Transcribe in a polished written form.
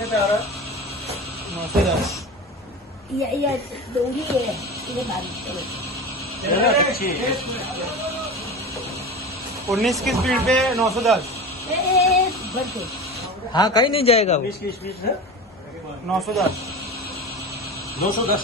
910। या दोन्ही आहे इथे बारीक 19 की स्पीड पे 910। भरते हाँ कहीं नहीं जाएगा वो। 910। 910।